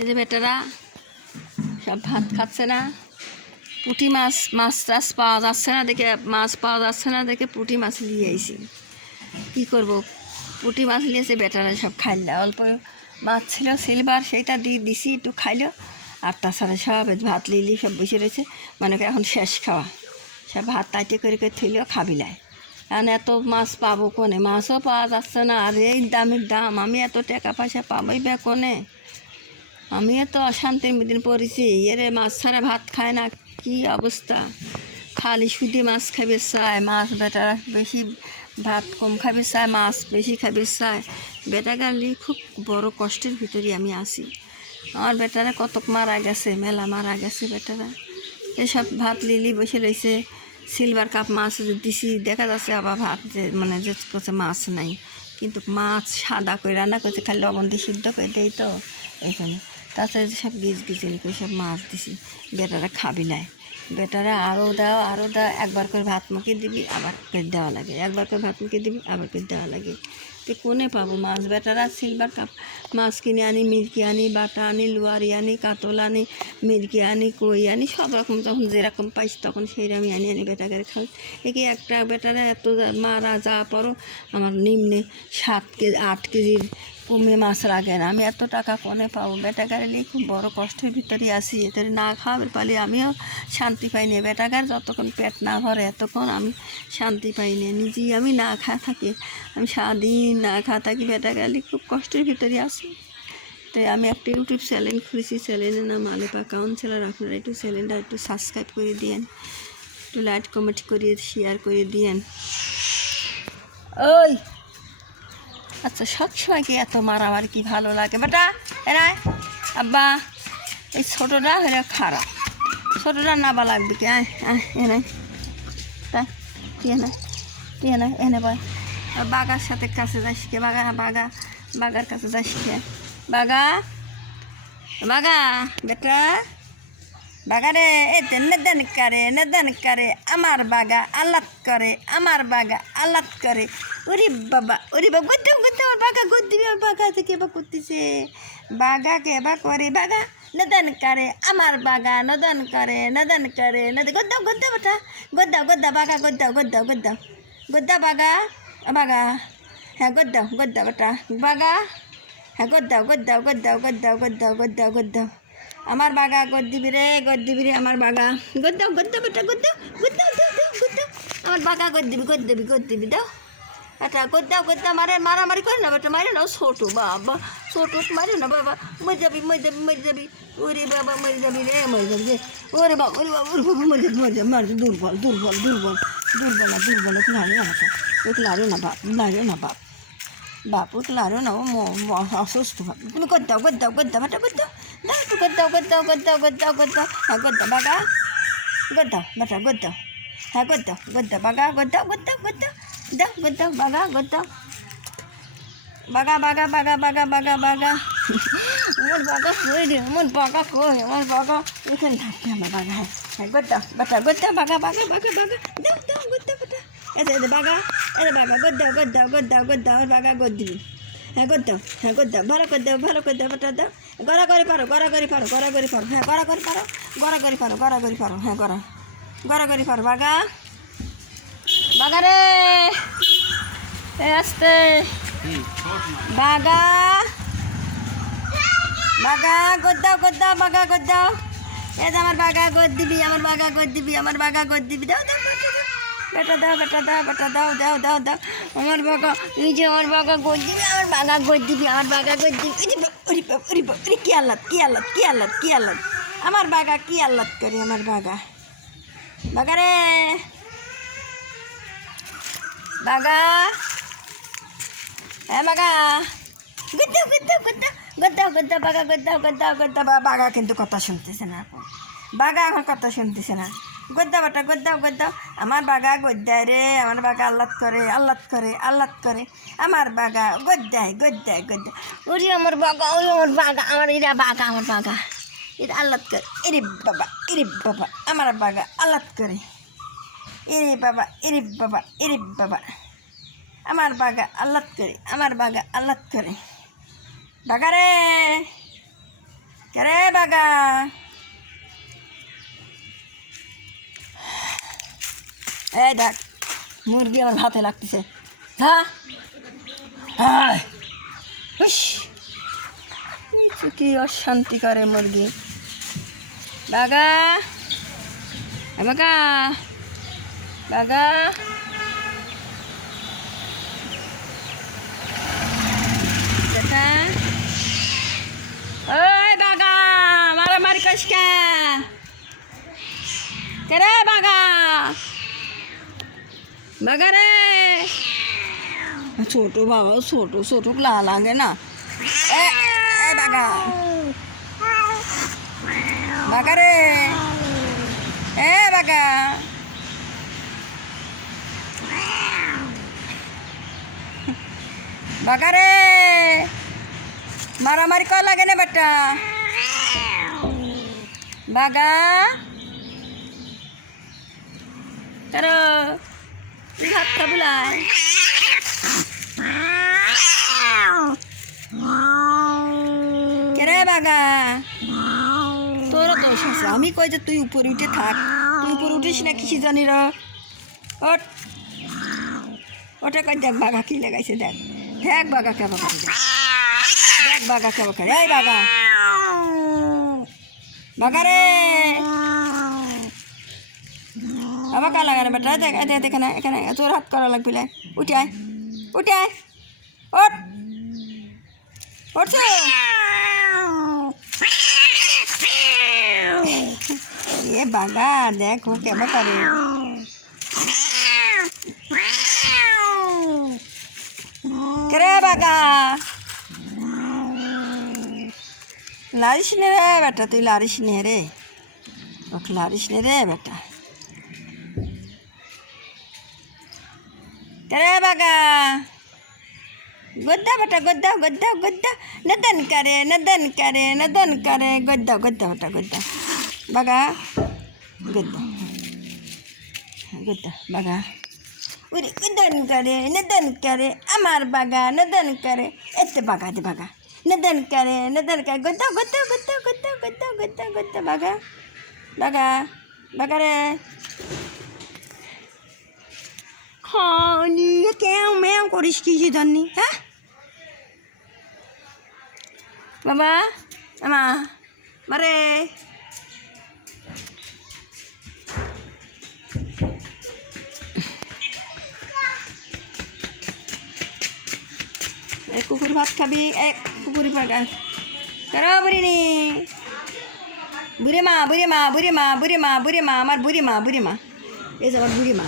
এই যে বেটারা সব ভাত খাচ্ছে না। পুঁটি মাছ মাছ টাছ পাওয়া যাচ্ছে না দেখে, মাছ পাওয়া যাচ্ছে না দেখে পুঁটি মাছ নিয়ে আইছি। কী করব? পুঁটি মাছ নিয়েছে বেটারা সব খাইলে। অল্প মাছ ছিল সিলভার সেইটা দিয়ে দিছি, একটু খাইলো। আর তাছাড়া সব ভাত, লিলি সব বসে রয়েছে। মানে এখন শেষ খাওয়া। সব ভাত তাইতে করে করে থইলেও খাবিলায় কারণ এত মাছ পাবো কোনে? মাছও পাওয়া যাচ্ছে না। আর এই দামের দাম, আমি এত টাকা পয়সা পাবোই বা কোনে? আমি তো অশান্তির মধ্যে পড়েছি, এরে মাছ ছাড়া ভাত খায় না, কি অবস্থা? খালি শুধু মাছ খাবে চায়, মাছ বেটা বেশি ভাত কম খাবে চায়, মাছ বেশি খাবে চায়। বেটা গালি, খুব বড় কষ্টের ভিতরে আমি আছি। আমার বেটারা কত মারা গেছে, মেলা মারা গেছে বেটারা। এসব ভাত লিলি বসে রয়েছে সিলভার কাপ মাছ দিছি, দেখা যাচ্ছে আবার ভাত যে মানে যে করছে মাছ নাই। কিন্তু মাছ সাদা করে রান্না করছে, খালি লবণ দিয়ে সিদ্ধ করে দেয় তো এখানে তাছাড়া সব গিজ গিজলি করে সব মাছ দিছি। বেটারা খাবি নাই। বেটারা আরও দাও আরও দাও, একবার করে ভাত মুখে দিবি, আবার করে দেওয়া লাগে। একবার করে ভাত মুখে দিবি, আবার করে দেওয়া লাগে। তো কোনে পাবো? মাছ বেটারা সিলভার কাপ মাছ কিনে আনি মিরকি আনি, বাটা আনি, লুয়ারি আনি, কাতল আনি মিরকি আনি, কই আনি, সব রকম যখন যেরকম পাইছি তখন সেই আমি আনি আনি বেটাকে খাই একে একটা বেটারা এত মারা যা পরও আমার নিম্নে সাত কেজি আট কেজির কমে মাছ লাগে না। আমি এত টাকা কোনে পাবো। বেটাকার নিয়ে খুব বড় কষ্টের ভিতরে আছি। এদের না খাওয়ার পালি আমিও শান্তি পাই না। বেটাকার যতক্ষণ পেট না ভরে, এতক্ষণ আমি শান্তি পাই না। নিজেই আমি না খা থাকি। আমি সারাদিন না খা থাকি। বেটাকালি খুব কষ্টের ভিতরে আছি। তাই আমি একটা ইউটিউব চ্যানেল খুলেছি। চ্যানেলের নাম আলেপা কাউন্সিলার। আপনারা একটু চ্যানেলটা একটু সাবস্ক্রাইব করে দিয়েন। একটু লাইক কমেন্ট করিয়ে শেয়ার করে দিয়েন। ওই! আচ্ছা সবসময় কি এত মারামারি, কি ভালো লাগে? বেটা এরাই আব্বা, এই ছোটোটা হলে খারাপ। ছোটোটা নাবা লাগবে কি? এনে তাই তুই এনে তুই এনে এনে বয়। বাগার সাথে কাছে যাস কে? বাগা বাগা, বাগার কাছে যাস কে? বাগা বাগা, বেটা। বাগারে এতে নেদান করে নেদান করে আমার বাগা আল্লাত করে আমার বাগা আল্লাত করে ওরে বাবা ওরে বাবা গদ্দা গদ্দা আমার বাগা গদ দিবি আমার বাগা থেকে বা করতেছে বাগা কে বা করে বাগা নদন করে আমার বাগা নদন করে নদন করে নদ গদ্দা গদ্দা বেটা গদ্দা গদ্দা বাগা গদ্দা গদ্দা গদ্দা গদ্দা বাগা বাগা হ্যাঁ গদ্দা গদ্দা বেটা বাগা হ্যাঁ গদ্দাও গদ্দাও গদ্দাও গদ্দাও গদ্দাও গদ্দাও গদ্দাও আমার বাগা গদ দিবি রে গদ দিবি রে আমার বাগা গদ্দাও গদ্দাও বেটা গদ্দাও গদ্দাও দাও দাও গদ্দাও আমার বাগা গদ দিবি গদ দিবি গদ দিবি দাও। এটা গদ্দাও গদ্দা মারে, মারামারি করে না বেটা, মারে না ছোট বাবা, ছোট, মারে না বাবা। মরে যাবি মরে যাবি মরে যাবি। ওরে বাবা, মরে যাবি রে, মরে যাবি রে। ওরে বাবা ওরে বাবা ওরে বাবা, মরে যাবি মরে যাবি। মরে, দুর্বল দুর্বল দুর্বল দুর্বল, না দুর্বল না, একটু লাড়িও না না বাপ বাপু। ক্লারো না ও অসুস্থ হবে তুমি করদাও করদাও করদাও বেটা করদাও দাও একটু করদাও করদাও করদাও করদাও করদাও হ্যাঁ করদাও বাগা করদাও বেটা করদাও হ্যাঁ করদাও করদাও বাগা করদাও করদাও করদাও দাও করদাও বাগা করদাও বাগা বাগা বাগা বাগা বাগা বাগা আমার বাগা কই রে আমার বাগা কই আমার বাগা এখানে থাকবে আমার বাগা হ্যাঁ হ্যাঁ করদাও বেটা করদাও বাগা বাগা বাগা বাগা দাও দাও করদাও বেটা এতে এতে বাগা এতে বাগা গদ্দাও গদ্দাও গদ্দাও গদ্দাও আমার বাগা, গদ দিবি। হ্যাঁ গদ্দাও হ্যাঁ গদ্দাও ভালো করে দাও, ভালো করে দাও বেটা দাও। গড়া করে পারো, গড়া করে পারো, গড়া করে পারো হ্যাঁ গড়া করে পারো, গড়া করে পারো, গড়া করে পারো হ্যাঁ গড়া গড়া করে পারো, বাগা। বাগা রে আসতে। বাগা বাগা গদ্দাও গদ্দাও বাগা গদ্দাও এ আমার বাগা, গদ দিবি, আমার বাগা, গদ দিবি, আমার বাগা, গদ দিবি। দাও দাও বেটা দাও বেটা দাও বেটা দাও দাও দাও দাও। আমার বাগা এই যে আমার বাগা গদ দিবি আমার বাগা গদ দিবি আমার বাগা গদ দিবি ওরি বাপ ওরি বাপ ওরি কি আল্লাত কি আল্লাত কি আল্লাত কি আল্লাত আমার বাগা কি আল্লাত করে, আমার বাগা বাগা রে। বাগা হ্যাঁ বাগা গদ্দাও গদ্দাও গদ্দাও গদ্দাও গদ্দাও বাগা গদ্দাও গদ্দাও গদ্দাও বা- বাগা কিন্তু কথা শুনতেছে না। বাগা এখন কথা শুনতেছে না। গদ্দা বাটা, গদ্দাও গদ্দাও। আমার বাগা গদ্দায় রে, আমার বাগা আল্লাত করে আল্লাত করে আল্লাত করে। আমার বাগা গদ্দায় গদ্দায় গদ্দা ওরে আমার বাগা, ওরে আমার বাগা, আমার এরা বাগা, আমার বাগা। এটা আল্লাত করে এরে বাবা এরে বাবা। আমার বাগা আল্লাত করে। এরে বাবা এরে বাবা এরে বাবা। আমার বাগা আল্লাত করে, আমার বাগা আল্লাত করে। বাগা রে কেরে বাগা? এই দেখ, মুরগি আমার হাতে লাগতেছে। হ্যাঁ হায় কি অশান্তি করে মুরগি। বাগা। বাগা। বাগা দেখা ওই বাগা মারামারি করিস কে কে রে বাগা বাগা রে ছোট বাবা, ছোট ছোট লা লাগে না। এ এ বাগা। বাগা রে এ বাগা। বাগা রে মারামারি কর লাগে না বেটা। বাগা। কারও ভাত তোর দোষ আমি কই যে তুই উপরে উঠে থাক। তুই উপরে উঠিস না কিছু জানি র ওট ওটা কই দেখ বাগা কি লাগাইছে দেখ। দেখ বাগা করে। দেখ বাগা করে। এই বাগা। বাগা রে। আবার কা লাগানো বেটা দেখ দেখ, এখানে এখানে তোর হাত করা লাগবে। উঠে আয় উঠে আয়, ওঠ। এ বাগা দেখ কেবা করে। কেরে বাগা? লারিস নে রে বেটা, তুই লারিস নে রে। ওকে লারিস নে রে বেটা। तर बघा गुद्दा बटा, गुद्दा गुद्दा गुद्दा। नदन करे नदन करे नदन करे। गुद्दा गुद्दा बटा, गुद्दा। बघा गुद्दा। गुद्दा बघा उरी नदन करे नदन करे। अमार बघा नदन करे। ऐसे बघा ते बघा नदन करे नदन करे। गुद्दा गुद्दा गुद्दा गुद्दा गुद्दा गुद्दा, गोद्दा बघा बघा बघा रे। খানি কেউ মেও করিস কি জানি হ্যাঁ? বাবা, আমা মারে কুকুর ভাত খাবি এই কুকুরি পাগা কারও বুড়িনি। বুড়ি মা বুড়ি মা বুড়ি মা বুড়ি মা বুড়ি মা আমার বুড়ি মা বুড়ি মা এই যে আমার বুড়ি মা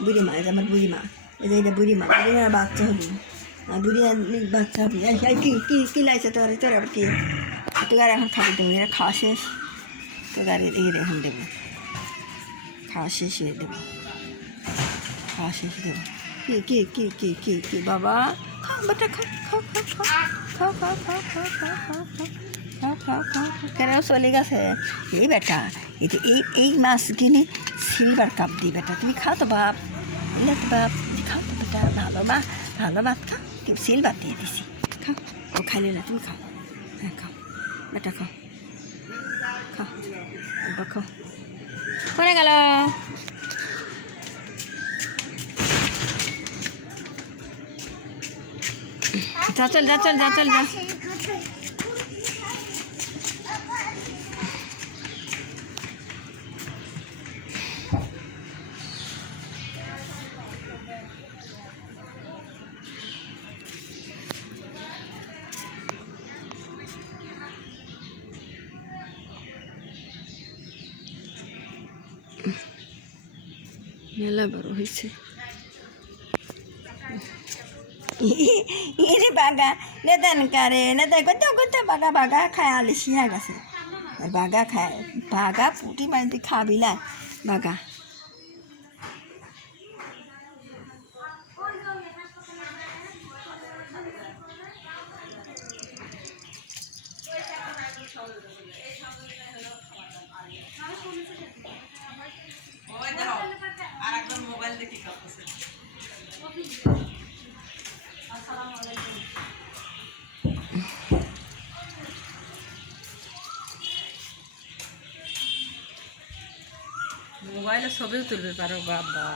বুড়ি মা এই আমার বুড়ি মা যে এটা বুড়ি মা বুড়ি বাচ্চা হবি বুড়ি বাচ্চা হবি কি কি কি লাগছে তোর তোর আবার কি তোর আর এখন খাবি দেবো এরা খাওয়া শেষ তোর আর এই এখন দেবো খাওয়া শেষ হয়ে দেবো খাওয়া শেষ দেবো কি কি কি কি কি কি বাবা খা বেটা খা খাও খাও খাও খাও খাও খাও খাও খাও খাও খাও খাও খাও কেন চলে গেছে এই বেটা এই এই এই মাছগুলি সিলভার কাপ দিই বেটা তুমি খাও তো বাপ এলে তো বাপ খাও তো বেটা মা ভালো ভাত খাও তুমি সিলভার দিয়ে দিছি খাও ও খাইলে না তুমি খাও হ্যাঁ খাও বেটা খাও খাও খাও কোনে গেল যা চল যা চল যা চল যা মেলা বড় হয়েছে। ইরে বাগা নেতান কারে নেদান কত কত বাগা বাগা খায় আলিসি হয়ে গেছে বাগা খায়, বাগা পুটি মাইতে খাবি না, বাগা। মোবাইলে ছবিও তুলবে পারো বাবা।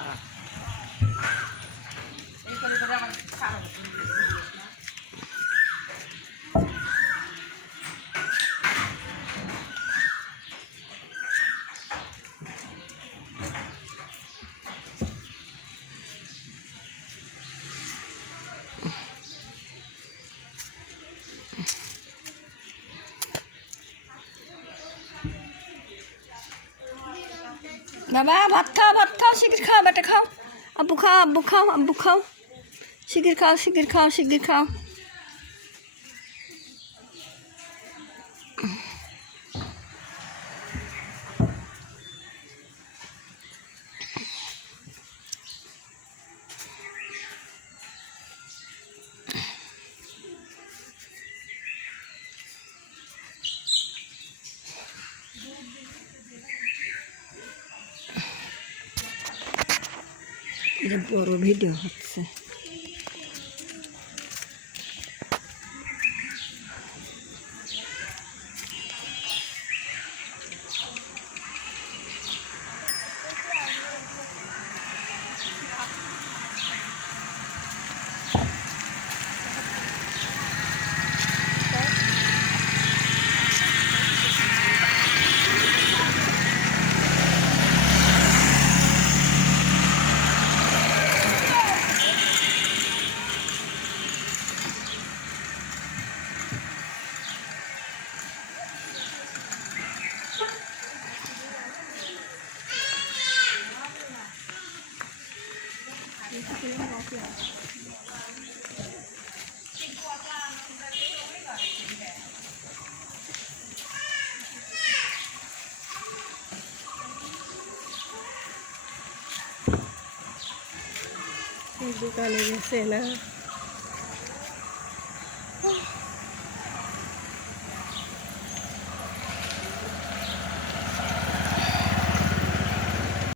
বাবা ভাত খাও ভাত খাও শিগগির খাও বেটা খাও আব্বু খাও আব্বু খাও আব্বু খাও শিগগির খাও শিগগির খাও শিগগির খাও বড় ভিডিও হচ্ছে। দোকানে গেছে না